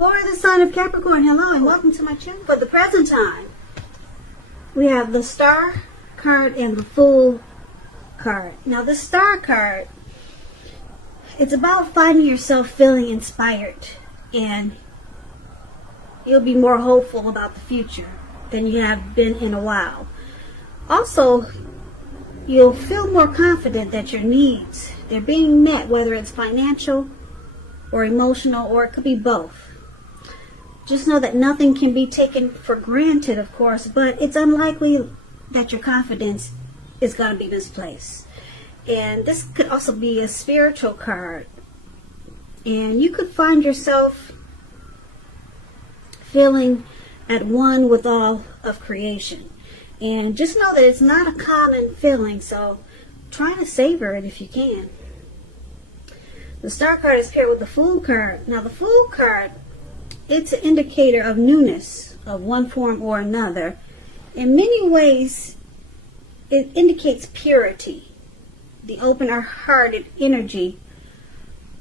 For the sign of Capricorn, hello and welcome to my channel. For the present time, we have the Star card and the Fool card. Now the Star card, it's about finding yourself feeling inspired, and you'll be more hopeful about the future than you have been in a while. Also, you'll feel more confident that your needs, they're being met, whether it's financial or emotional, or it could be both. Just know that nothing can be taken for granted, of course, but it's unlikely that your confidence is going to be misplaced. And this could also be a spiritual card. And you could find yourself feeling at one with all of creation. And just know that it's not a common feeling, so try to savor it if you can. The Star card is paired with the Fool card. Now the Fool card, it's an indicator of newness of one form or another. In many ways, it indicates purity, the open-hearted energy,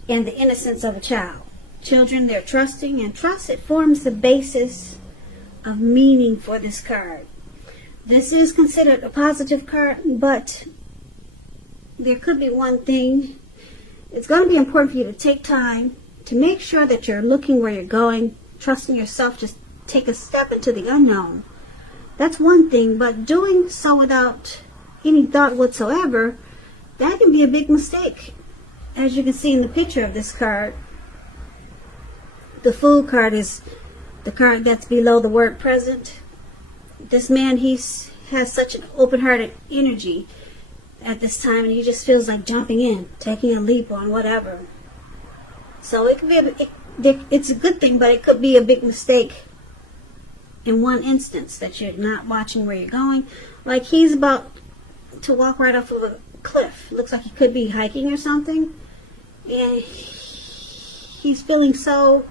and the innocence of a child. Children, they're trusting, and trust, it forms the basis of meaning for this card. This is considered a positive card, but there could be one thing. It's going to be important for you to take time to make sure that you're looking where you're going, trusting yourself, just take a step into the unknown. That's one thing, but doing so without any thought whatsoever, that can be a big mistake. As you can see in the picture of this card, the Fool card is the card that's below the word present. This man, has such an open-hearted energy at this time, and he just feels like jumping in, taking a leap on whatever. So it could be it's a good thing, but it could be a big mistake in one instance, that you're not watching where you're going. Like he's about to walk right off of a cliff. Looks like he could be hiking or something, and he's feeling so,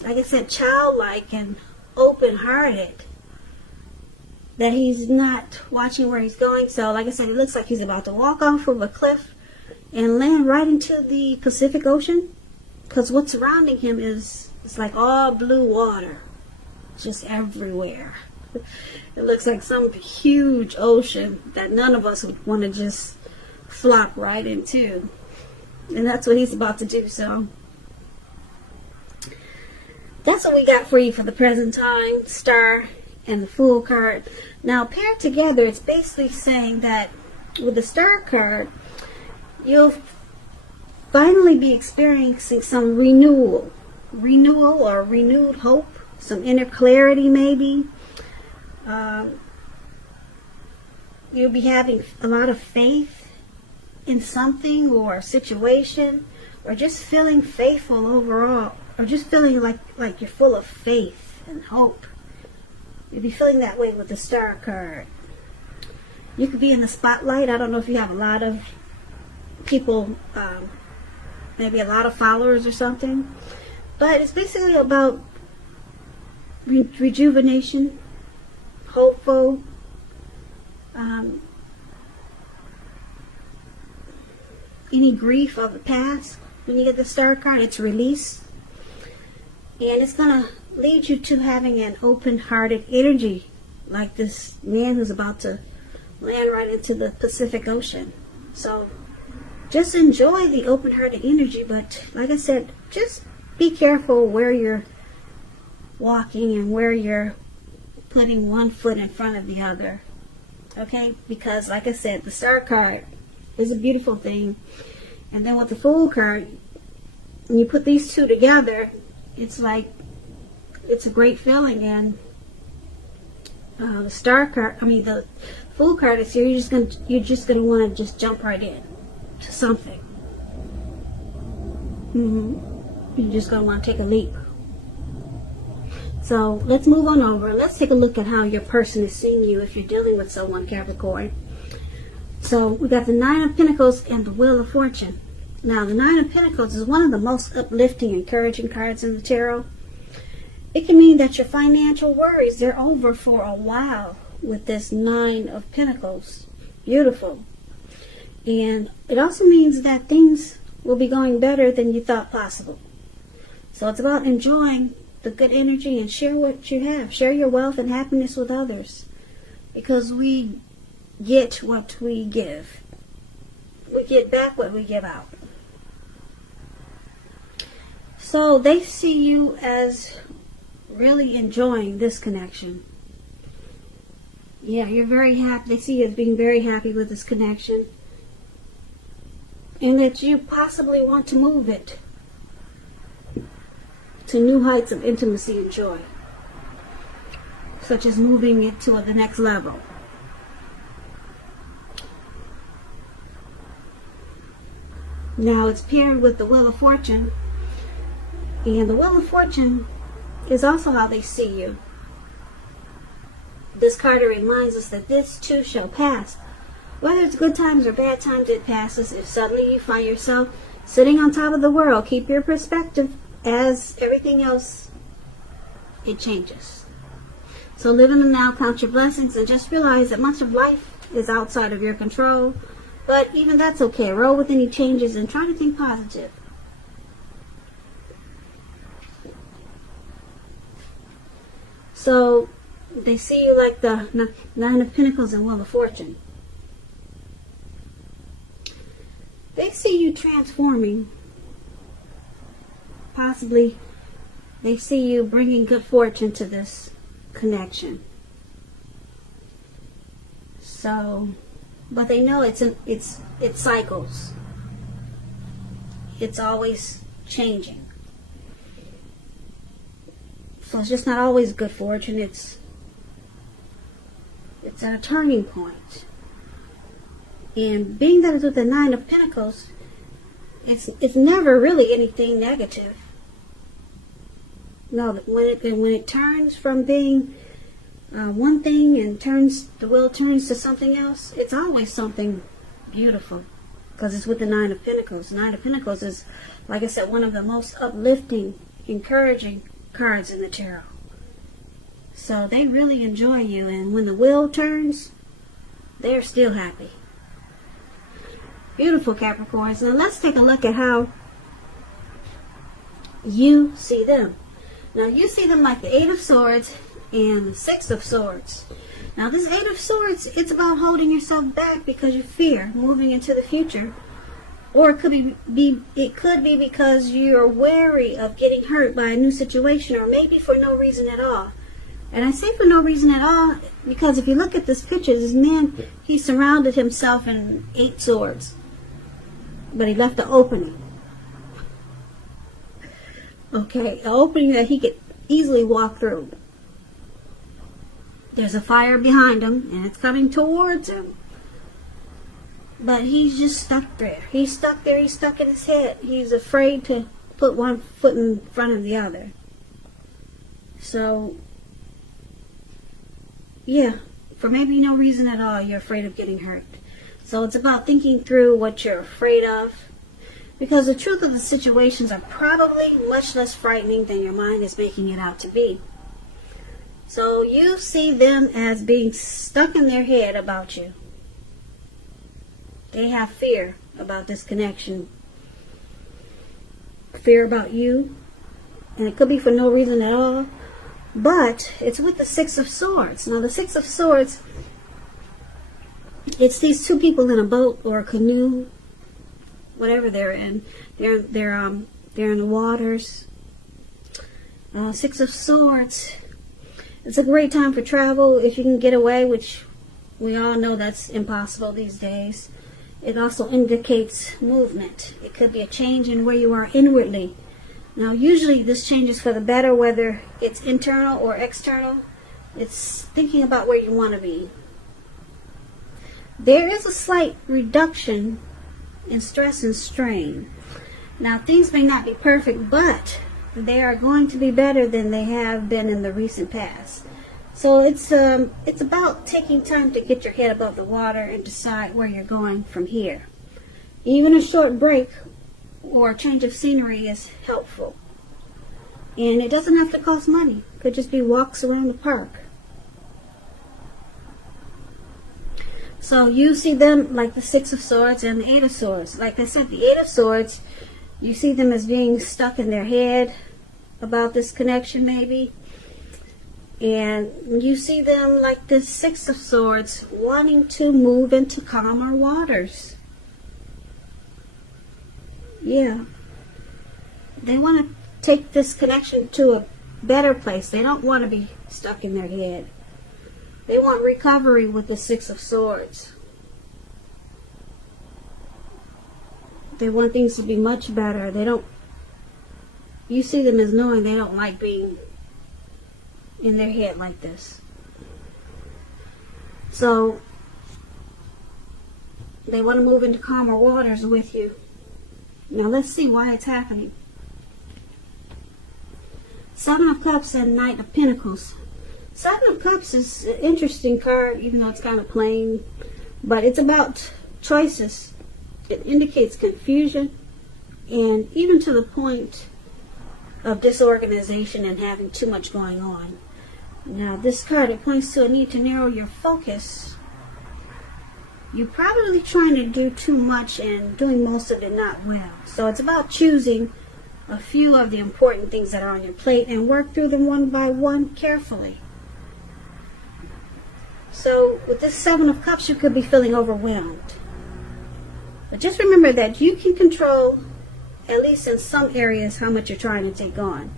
like I said, childlike and open-hearted, that he's not watching where he's going. So like I said, it looks like he's about to walk off of a cliff and land right into the Pacific Ocean, because what's surrounding him is, it's like all blue water just everywhere. It looks like some huge ocean that none of us would want to just flop right into, and that's what he's about to do. So that's what we got for you for the present time, Star and the Fool card. Now paired together, it's basically saying that with the Star card, you'll finally be experiencing some renewal or renewed hope, some inner clarity maybe. You'll be having a lot of faith in something or a situation, or just feeling faithful overall, or just feeling like you're full of faith and hope. You'll be feeling that way with the Star card. You could be in the spotlight. I don't know if you have a lot of people, maybe a lot of followers or something, but it's basically about rejuvenation, hopeful, any grief of the past. When you get the Star card, it's release, and it's gonna lead you to having an open-hearted energy, like this man who's about to land right into the Pacific Ocean. So just enjoy the open-hearted energy, but like I said, just be careful where you're walking and where you're putting one foot in front of the other, okay? Because like I said, the Star card is a beautiful thing, and then with the Fool card, when you put these two together, it's like, it's a great feeling. And the Star card, the Fool card is here. You're just gonna want to just jump right in to something. You're just gonna want to take a leap. So let's move on over. Let's take a look at how your person is seeing you if you're dealing with someone, Capricorn. So we got the Nine of Pentacles and the Wheel of Fortune. Now the Nine of Pentacles is one of the most uplifting, encouraging cards in the tarot. It can mean that your financial worries, they're over for a while with this Nine of Pentacles. Beautiful. And it also means that things will be going better than you thought possible. So it's about enjoying the good energy and share what you have. Share your wealth and happiness with others. Because we get what we give. We get back what we give out. So they see you as really enjoying this connection. Yeah, you're very happy. They see you as being very happy with this connection. And that you possibly want to move it to new heights of intimacy and joy. Such as moving it to the next level. Now it's paired with the Wheel of Fortune. And the Wheel of Fortune is also how they see you. This card reminds us that this too shall pass. Whether it's good times or bad times, it passes. If suddenly you find yourself sitting on top of the world, keep your perspective. As everything else, it changes. So live in the now, count your blessings, and just realize that much of life is outside of your control. But even that's okay. Roll with any changes and try to think positive. So they see you like the Nine of Pentacles and Wheel of Fortune. They see you transforming. Possibly they see you bringing good fortune to this connection. So, but they know it cycles. It's always changing. So it's just not always good fortune. It's at a turning point. And being that it's with the Nine of Pentacles, it's never really anything negative. No, when it turns from being one thing and the wheel turns to something else, it's always something beautiful. Because it's with the Nine of Pentacles. The Nine of Pentacles is, like I said, one of the most uplifting, encouraging cards in the tarot. So they really enjoy you. And when the wheel turns, they're still happy. Beautiful, Capricorns. Now let's take a look at how you see them. Now you see them like the Eight of Swords and the Six of Swords. Now this Eight of Swords, it's about holding yourself back because you fear moving into the future. Or it could be because you're wary of getting hurt by a new situation, or maybe for no reason at all. And I say for no reason at all because if you look at this picture, this man, he surrounded himself in 8 swords. But he left an opening. Okay, an opening that he could easily walk through. There's a fire behind him, and it's coming towards him. But he's just stuck there. He's stuck there. He's stuck in his head. He's afraid to put one foot in front of the other. So, yeah, for maybe no reason at all, you're afraid of getting hurt. So it's about thinking through what you're afraid of. Because the truth of the situations are probably much less frightening than your mind is making it out to be. So you see them as being stuck in their head about you. They have fear about this connection. Fear about you. And it could be for no reason at all. But it's with the Six of Swords. Now the Six of Swords, it's these two people in a boat or a canoe. Whatever they're in. They're in the waters. Six of Swords. It's a great time for travel if you can get away, which we all know that's impossible these days. It also indicates movement. It could be a change in where you are inwardly. Now, usually this change is for the better, whether it's internal or external. It's thinking about where you want to be. There is a slight reduction in stress and strain. Now, things may not be perfect, but they are going to be better than they have been in the recent past. So it's about taking time to get your head above the water and decide where you're going from here. Even a short break or a change of scenery is helpful. And it doesn't have to cost money. It could just be walks around the park. So you see them like the Six of Swords and the Eight of Swords. Like I said, the Eight of Swords, you see them as being stuck in their head. about this connection maybe. And you see them like this Six of Swords wanting to move into calmer waters. Yeah. They want to take this connection to a better place. They don't want to be stuck in their head. They want recovery with the Six of Swords. They want things to be much better. They don't, you see them as knowing they don't like being in their head like this. So they want to move into calmer waters with you. Now let's see why it's happening. Seven of Cups and Knight of Pentacles. Seven of Cups is an interesting card, even though it's kind of plain, but it's about choices. It indicates confusion, and even to the point of disorganization and having too much going on. Now this card, it points to a need to narrow your focus. You're probably trying to do too much and doing most of it not well. So it's about choosing a few of the important things that are on your plate and work through them one by one carefully. So with this Seven of Cups, you could be feeling overwhelmed. But just remember that you can control, at least in some areas, how much you're trying to take on.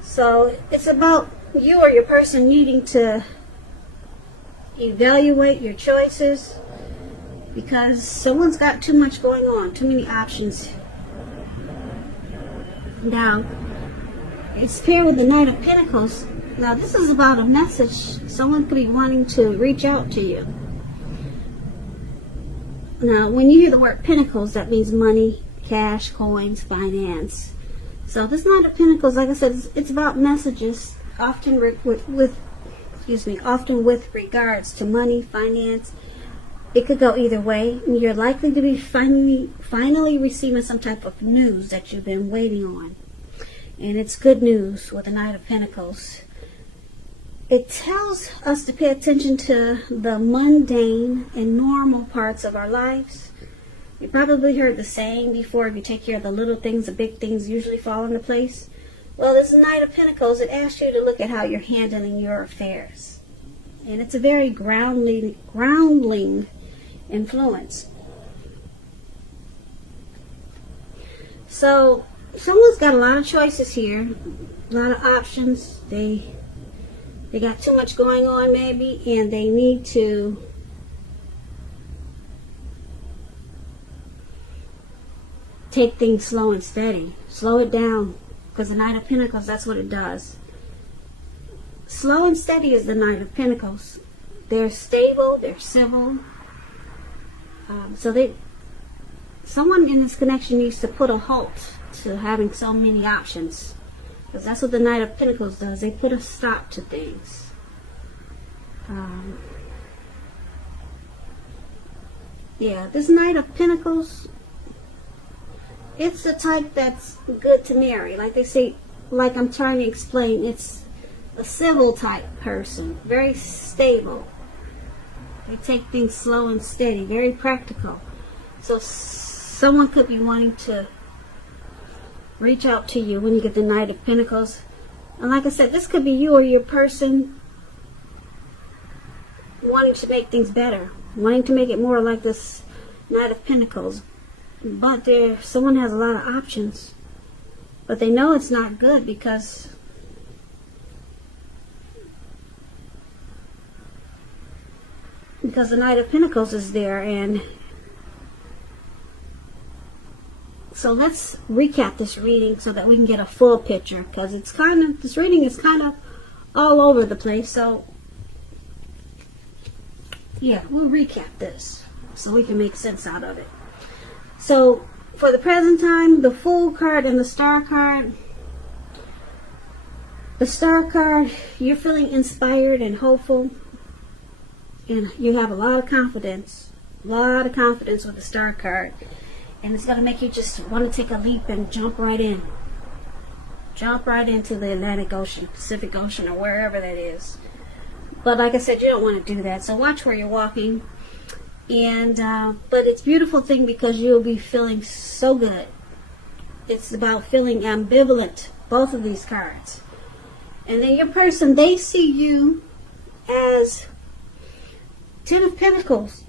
So it's about you or your person needing to evaluate your choices, because someone's got too much going on, too many options. Now, it's paired with the Knight of Pentacles. Now, this is about a message. Someone could be wanting to reach out to you. Now, when you hear the word Pentacles, that means money, cash, coins, finance. So this Knight of Pentacles, like I said, it's about messages, often often with regards to money, finance. It could go either way. You're likely to be finally receiving some type of news that you've been waiting on. And it's good news with the Knight of Pentacles. It tells us to pay attention to the mundane and normal parts of our lives. You probably heard the saying before, if you take care of the little things, the big things usually fall into place. Well, this Knight of Pentacles, it asks you to look at how you're handling your affairs. And it's a very groundling influence. So someone's got a lot of choices here, a lot of options. They got too much going on maybe, and they need to take things slow and steady. Slow it down, because the Knight of Pentacles, that's what it does. Slow and steady is the Knight of Pentacles. They're stable, they're civil. Someone in this connection needs to put a halt to having so many options, because that's what the Knight of Pentacles does. They put a stop to things. Yeah, this Knight of Pentacles, it's the type that's good to marry. Like they say, like I'm trying to explain, it's a civil type person, very stable. They take things slow and steady, very practical. So someone could be wanting to reach out to you when you get the Knight of Pentacles. And like I said, this could be you or your person wanting to make things better, wanting to make it more like this Knight of Pentacles. But someone has a lot of options, but they know it's not good because the Knight of Pentacles is there. And so let's recap this reading so that we can get a full picture, because this reading is kind of all over the place. So yeah, we'll recap this so we can make sense out of it. So for the present time, the Fool card and the Star card. The Star card, you're feeling inspired and hopeful, and you have a lot of confidence with the Star card. And it's going to make you just want to take a leap and jump right into the Atlantic Ocean, Pacific Ocean, or wherever that is. But like I said, you don't want to do that. So watch where you're walking. And but it's a beautiful thing because you'll be feeling so good. It's about feeling ambivalent both of these cards. And then your person, they see you as 10 of Pentacles.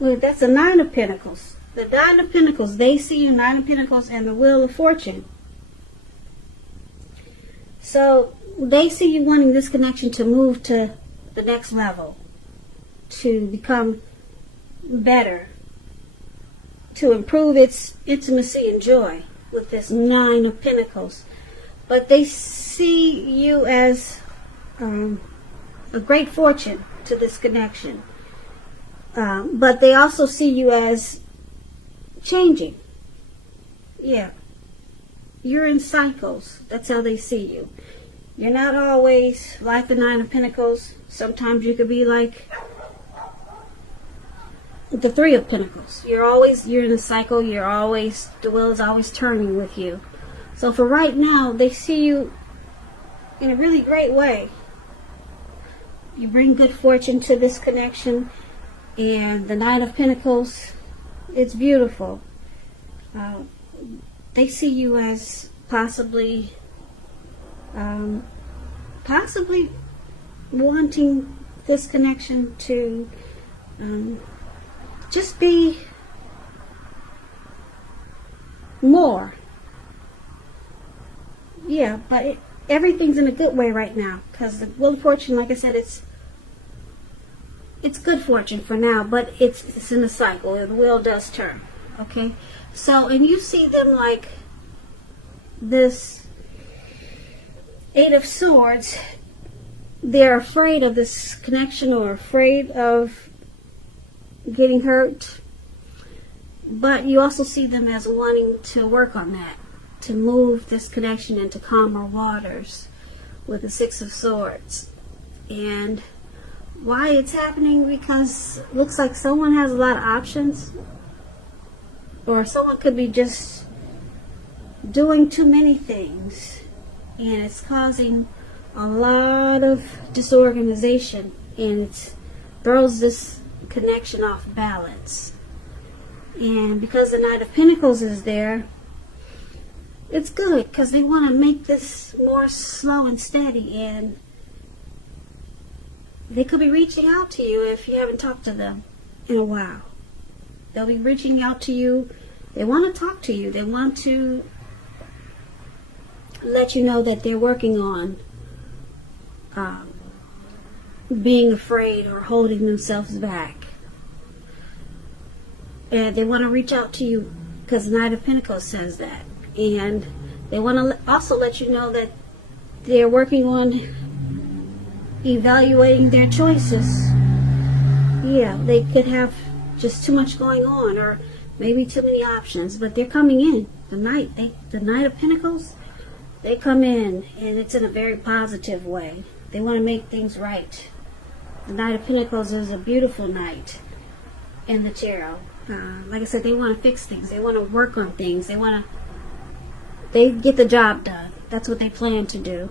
Look, that's the 9 of Pentacles. The 9 of Pentacles, they see you 9 of Pentacles and the Wheel of Fortune. So they see you wanting this connection to move to the next level, to become better, to improve its intimacy and joy with this 9 of Pentacles. But they see you as a great fortune to this connection. But they also see you as changing. Yeah. You're in cycles. That's how they see you. You're not always like the 9 of Pentacles. Sometimes you could be like the 3 of Pentacles. You're in a cycle. The wheel is always turning with you. So for right now, they see you in a really great way. You bring good fortune to this connection. And the 9 of Pentacles, it's beautiful. They see you as possibly wanting this connection to just be more. Yeah, but everything's in a good way right now, because the Wheel of Fortune, like I said, it's good fortune for now, but it's in a cycle. The wheel does turn. Okay, so, and you see them like this 8 of Swords. They're afraid of this connection, or afraid of getting hurt. But you also see them as wanting to work on that, to move this connection into calmer waters with the 6 of Swords. And why it's happening? Because it looks like someone has a lot of options, or someone could be just doing too many things, and it's causing a lot of disorganization, and it throws this connection off balance. And because the 9 of Pentacles is there, it's good, because they want to make this more slow and steady, and they could be reaching out to you if you haven't talked to them in a while. They'll be reaching out to you. They want to talk to you. They want to let you know that they're working on being afraid or holding themselves back. And they want to reach out to you because the 9 of Pentacles says that. And they want to also let you know that they're working on evaluating their choices. Yeah, they could have just too much going on, or maybe too many options, but they're coming in. The Knight of Pentacles, they come in, and it's in a very positive way. They want to make things right. The Knight of Pentacles is a beautiful knight in the tarot. Like I said, they want to fix things. They want to work on things. They get the job done. That's what they plan to do.